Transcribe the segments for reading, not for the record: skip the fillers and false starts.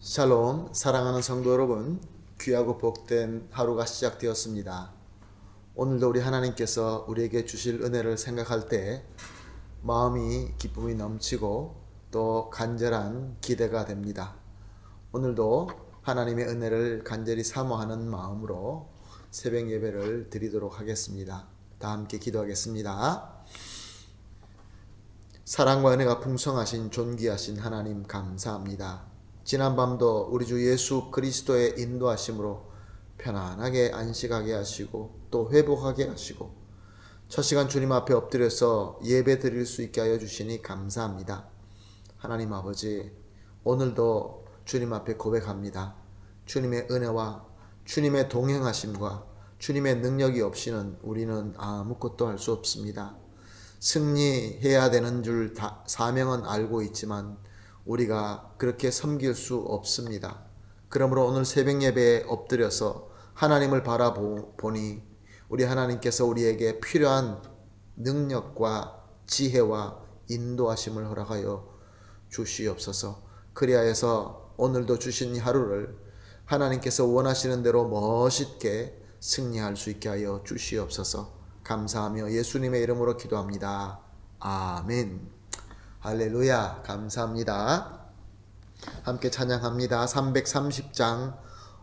샬롬, 사랑하는 성도 여러분, 귀하고 복된 하루가 시작되었습니다. 오늘도 우리 하나님께서 우리에게 주실 은혜를 생각할 때 마음이 기쁨이 넘치고 또 간절한 기대가 됩니다. 오늘도 하나님의 은혜를 간절히 사모하는 마음으로 새벽 예배를 드리도록 하겠습니다. 다 함께 기도하겠습니다. 사랑과 은혜가 풍성하신 존귀하신 하나님 감사합니다. 지난밤도 우리 주 예수 그리스도의 인도하심으로 편안하게 안식하게 하시고 또 회복하게 하시고 첫 시간 주님 앞에 엎드려서 예배 드릴 수 있게 하여 주시니 감사합니다. 하나님 아버지, 오늘도 주님 앞에 고백합니다. 주님의 은혜와 주님의 동행하심과 주님의 능력이 없이는 우리는 아무것도 할 수 없습니다. 승리해야 되는 줄 사명은 알고 있지만 우리가 그렇게 섬길 수 없습니다. 그러므로 오늘 새벽 예배에 엎드려서 하나님을 바라보니 우리 하나님께서 우리에게 필요한 능력과 지혜와 인도하심을 허락하여 주시옵소서. 그리하여서 오늘도 주신 이 하루를 하나님께서 원하시는 대로 멋있게 승리할 수 있게 하여 주시옵소서. 감사하며 예수님의 이름으로 기도합니다. 아멘. 할렐루야. 감사합니다. 함께 찬양합니다. 330장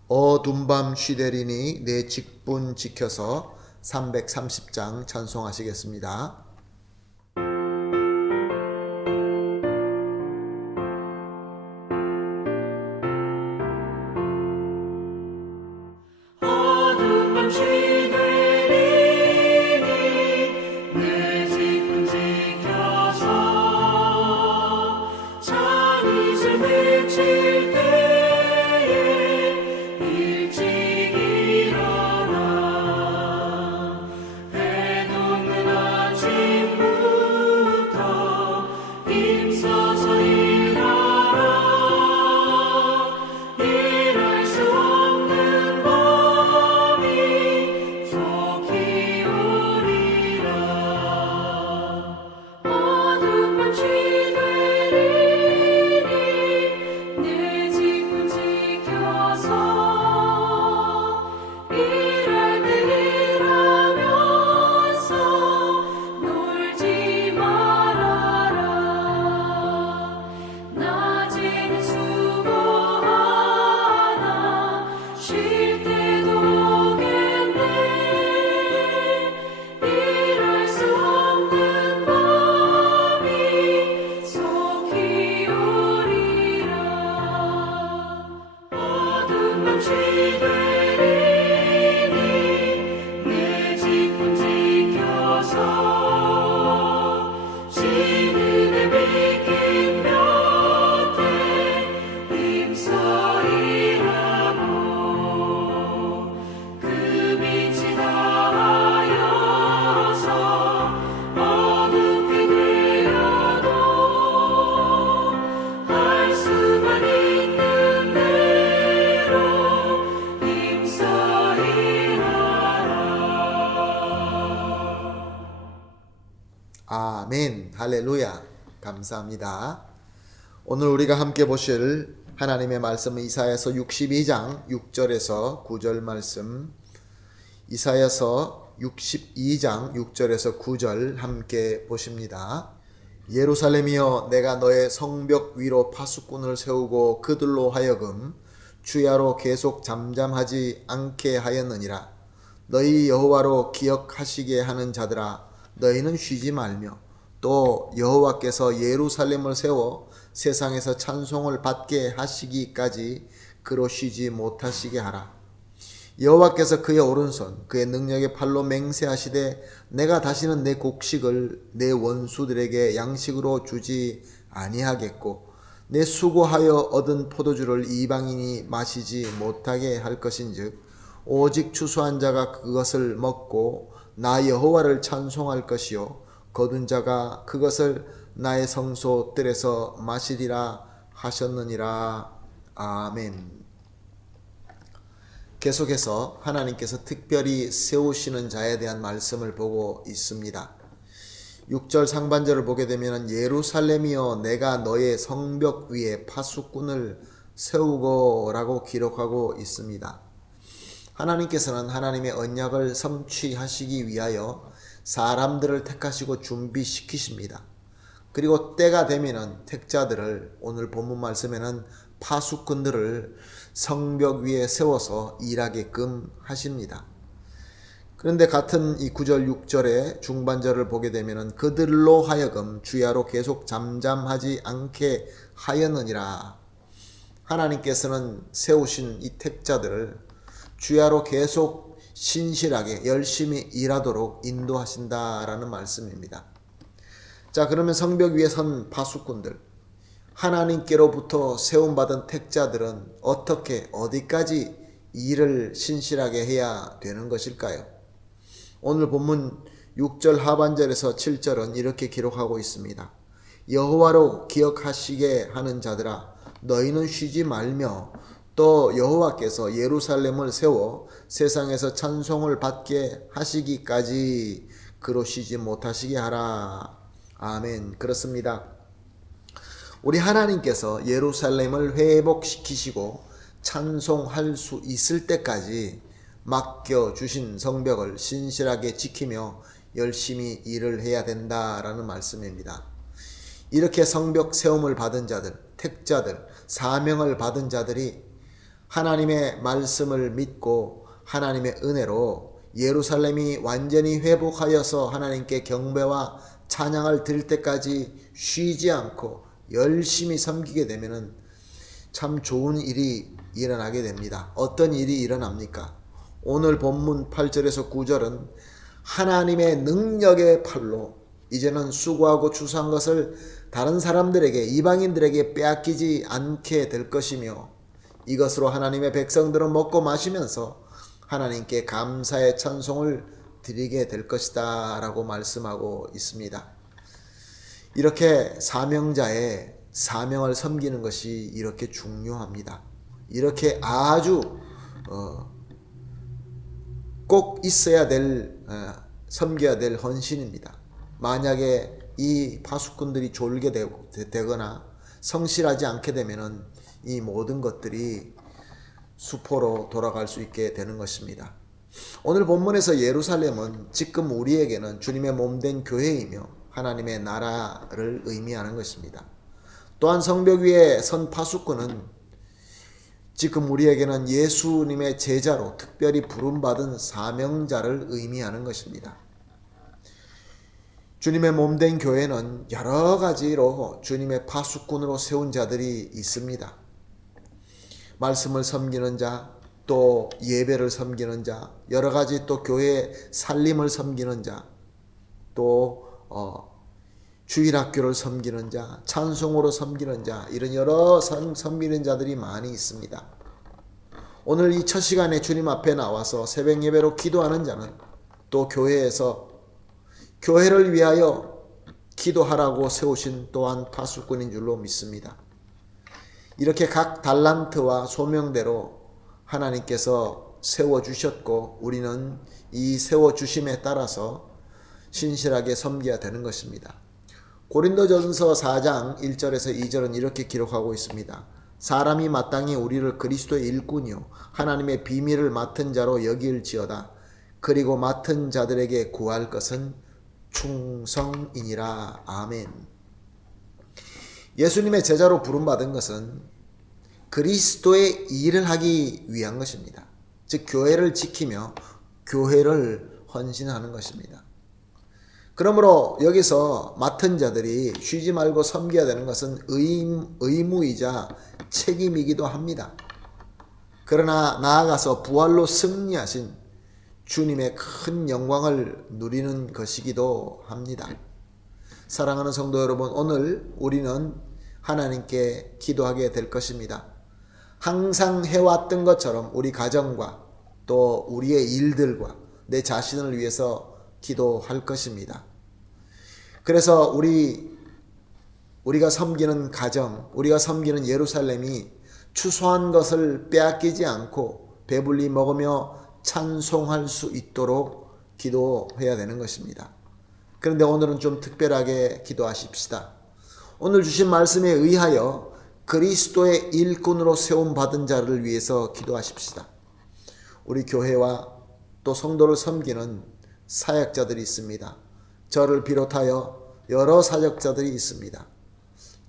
어둠 밤 쉬되리니 내 직분 지켜서 330장 찬송하시겠습니다. 아멘. 할렐루야. 감사합니다. 오늘 우리가 함께 보실 하나님의 말씀은 이사야서 62장 6절에서 9절 말씀, 이사야서 62장 6절에서 9절 함께 보십니다. 예루살렘이여, 내가 너의 성벽 위로 파수꾼을 세우고 그들로 하여금 주야로 계속 잠잠하지 않게 하였느니라. 너희 여호와로 기억하시게 하는 자들아, 너희는 쉬지 말며 또 여호와께서 예루살렘을 세워 세상에서 찬송을 받게 하시기까지 그로 쉬지 못하시게 하라. 여호와께서 그의 오른손 그의 능력의 팔로 맹세하시되 내가 다시는 내 곡식을 내 원수들에게 양식으로 주지 아니하겠고 내 수고하여 얻은 포도주를 이방인이 마시지 못하게 할 것인즉 오직 추수한 자가 그것을 먹고 나 여호와를 찬송할 것이요 거둔 자가 그것을 나의 성소들에서 마시리라 하셨느니라. 아멘. 계속해서 하나님께서 특별히 세우시는 자에 대한 말씀을 보고 있습니다. 6절 상반절을 보게 되면 예루살렘이여, 내가 너의 성벽 위에 파수꾼을 세우고라고 기록하고 있습니다. 하나님께서는 하나님의 언약을 성취하시기 위하여 사람들을 택하시고 준비시키십니다. 그리고 때가 되면은 택자들을, 오늘 본문 말씀에는 파수꾼들을 성벽 위에 세워서 일하게끔 하십니다. 그런데 같은 이 9절 6절의 중반절을 보게 되면은 그들로 하여금 주야로 계속 잠잠하지 않게 하였느니라. 하나님께서는 세우신 이 택자들을 주야로 계속 신실하게 열심히 일하도록 인도하신다라는 말씀입니다. 자, 그러면 성벽 위에 선 파수꾼들, 하나님께로부터 세움받은 택자들은 어떻게 어디까지 일을 신실하게 해야 되는 것일까요? 오늘 본문 6절 하반절에서 7절은 이렇게 기록하고 있습니다. 여호와로 기억하시게 하는 자들아, 너희는 쉬지 말며 또 여호와께서 예루살렘을 세워 세상에서 찬송을 받게 하시기까지 그로 쉬지 못하시게 하라. 아멘. 그렇습니다. 우리 하나님께서 예루살렘을 회복시키시고 찬송할 수 있을 때까지 맡겨주신 성벽을 신실하게 지키며 열심히 일을 해야 된다라는 말씀입니다. 이렇게 성벽 세움을 받은 자들, 택자들, 사명을 받은 자들이 하나님의 말씀을 믿고 하나님의 은혜로 예루살렘이 완전히 회복하여서 하나님께 경배와 찬양을 드릴 때까지 쉬지 않고 열심히 섬기게 되면은 참 좋은 일이 일어나게 됩니다. 어떤 일이 일어납니까? 오늘 본문 8절에서 9절은 하나님의 능력의 팔로 이제는 수고하고 추수한 것을 다른 사람들에게, 이방인들에게 빼앗기지 않게 될 것이며 이것으로 하나님의 백성들은 먹고 마시면서 하나님께 감사의 찬송을 드리게 될 것이다 라고 말씀하고 있습니다. 이렇게 사명자의 사명을 섬기는 것이 이렇게 중요합니다. 이렇게 아주 꼭 있어야 될, 섬겨야 될 헌신입니다. 만약에 이 파수꾼들이 졸게 되거나 성실하지 않게 되면은 이 모든 것들이 수포로 돌아갈 수 있게 되는 것입니다. 오늘 본문에서 예루살렘은 지금 우리에게는 주님의 몸된 교회이며 하나님의 나라를 의미하는 것입니다. 또한 성벽 위에 선 파수꾼은 지금 우리에게는 예수님의 제자로 특별히 부름받은 사명자를 의미하는 것입니다. 주님의 몸된 교회는 여러 가지로 주님의 파수꾼으로 세운 자들이 있습니다. 말씀을 섬기는 자, 또 예배를 섬기는 자, 여러 가지 또 교회의 살림을 섬기는 자, 또 주일학교를 섬기는 자, 찬송으로 섬기는 자, 이런 여러 섬기는 자들이 많이 있습니다. 오늘 이 첫 시간에 주님 앞에 나와서 새벽 예배로 기도하는 자는 또 교회에서 교회를 위하여 기도하라고 세우신 또한 파수꾼인 줄로 믿습니다. 이렇게 각 달란트와 소명대로 하나님께서 세워주셨고 우리는 이 세워주심에 따라서 신실하게 섬겨야 되는 것입니다. 고린도전서 4장 1절에서 2절은 이렇게 기록하고 있습니다. 사람이 마땅히 우리를 그리스도의 일꾼이요 하나님의 비밀을 맡은 자로 여길지어다. 그리고 맡은 자들에게 구할 것은 충성이니라. 아멘. 예수님의 제자로 부름받은 것은 그리스도의 일을 하기 위한 것입니다. 즉 교회를 지키며 교회를 헌신하는 것입니다. 그러므로 여기서 맡은 자들이 쉬지 말고 섬겨야 되는 것은 의무이자 책임이기도 합니다. 그러나 나아가서 부활로 승리하신 주님의 큰 영광을 누리는 것이기도 합니다. 사랑하는 성도 여러분, 오늘 우리는 하나님께 기도하게 될 것입니다. 항상 해왔던 것처럼 우리 가정과 또 우리의 일들과 내 자신을 위해서 기도할 것입니다. 그래서 우리가 섬기는 가정, 우리가 섬기는 예루살렘이 추수한 것을 빼앗기지 않고 배불리 먹으며 찬송할 수 있도록 기도해야 되는 것입니다. 그런데 오늘은 좀 특별하게 기도하십시다. 오늘 주신 말씀에 의하여 그리스도의 일꾼으로 세움받은 자를 위해서 기도하십시다. 우리 교회와 또 성도를 섬기는 사역자들이 있습니다. 저를 비롯하여 여러 사역자들이 있습니다.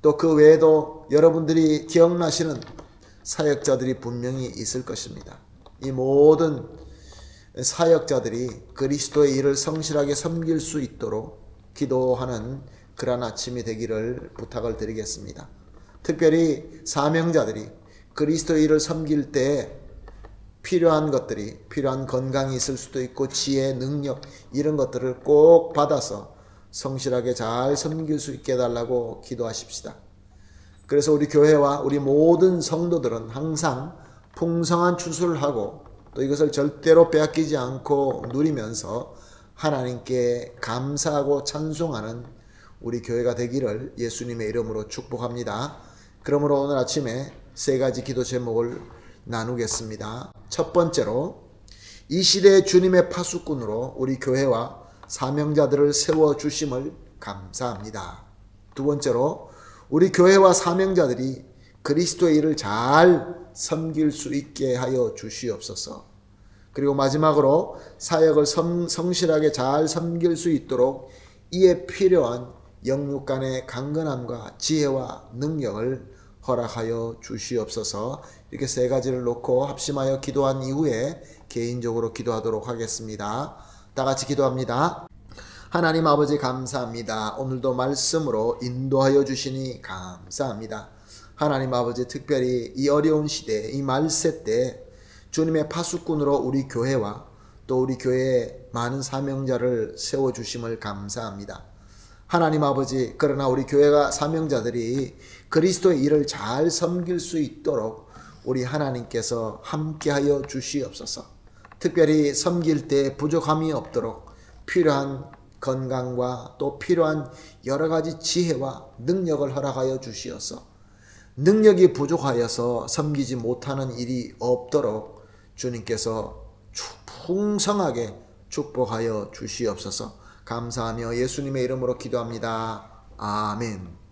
또 그 외에도 여러분들이 기억나시는 사역자들이 분명히 있을 것입니다. 이 모든 사역자들이 그리스도의 일을 성실하게 섬길 수 있도록 기도하는 그런 아침이 되기를 부탁을 드리겠습니다. 특별히 사명자들이 그리스도의 일을 섬길 때 필요한 것들이, 필요한 건강이 있을 수도 있고 지혜, 능력 이런 것들을 꼭 받아서 성실하게 잘 섬길 수 있게 해달라고 기도하십시다. 그래서 우리 교회와 우리 모든 성도들은 항상 풍성한 추수를 하고 또 이것을 절대로 빼앗기지 않고 누리면서 하나님께 감사하고 찬송하는 우리 교회가 되기를 예수님의 이름으로 축복합니다. 그러므로 오늘 아침에 세 가지 기도 제목을 나누겠습니다. 첫 번째로, 이 시대의 주님의 파수꾼으로 우리 교회와 사명자들을 세워주심을 감사합니다. 두 번째로, 우리 교회와 사명자들이 그리스도의 일을 잘 섬길 수 있게 하여 주시옵소서. 그리고 마지막으로 사역을 성실하게 잘 섬길 수 있도록 이에 필요한 영육 간의 강건함과 지혜와 능력을 허락하여 주시옵소서. 이렇게 세 가지를 놓고 합심하여 기도한 이후에 개인적으로 기도하도록 하겠습니다. 다 같이 기도합니다. 하나님 아버지 감사합니다. 오늘도 말씀으로 인도하여 주시니 감사합니다. 하나님 아버지, 특별히 이 어려운 시대, 이 말세 때 주님의 파수꾼으로 우리 교회와 또 우리 교회의 많은 사명자를 세워주심을 감사합니다. 하나님 아버지, 그러나 우리 교회가 사명자들이 그리스도의 일을 잘 섬길 수 있도록 우리 하나님께서 함께하여 주시옵소서. 특별히 섬길 때 부족함이 없도록 필요한 건강과 또 필요한 여러 가지 지혜와 능력을 허락하여 주시옵소서. 능력이 부족하여서 섬기지 못하는 일이 없도록 주님께서 풍성하게 축복하여 주시옵소서. 감사하며 예수님의 이름으로 기도합니다. 아멘.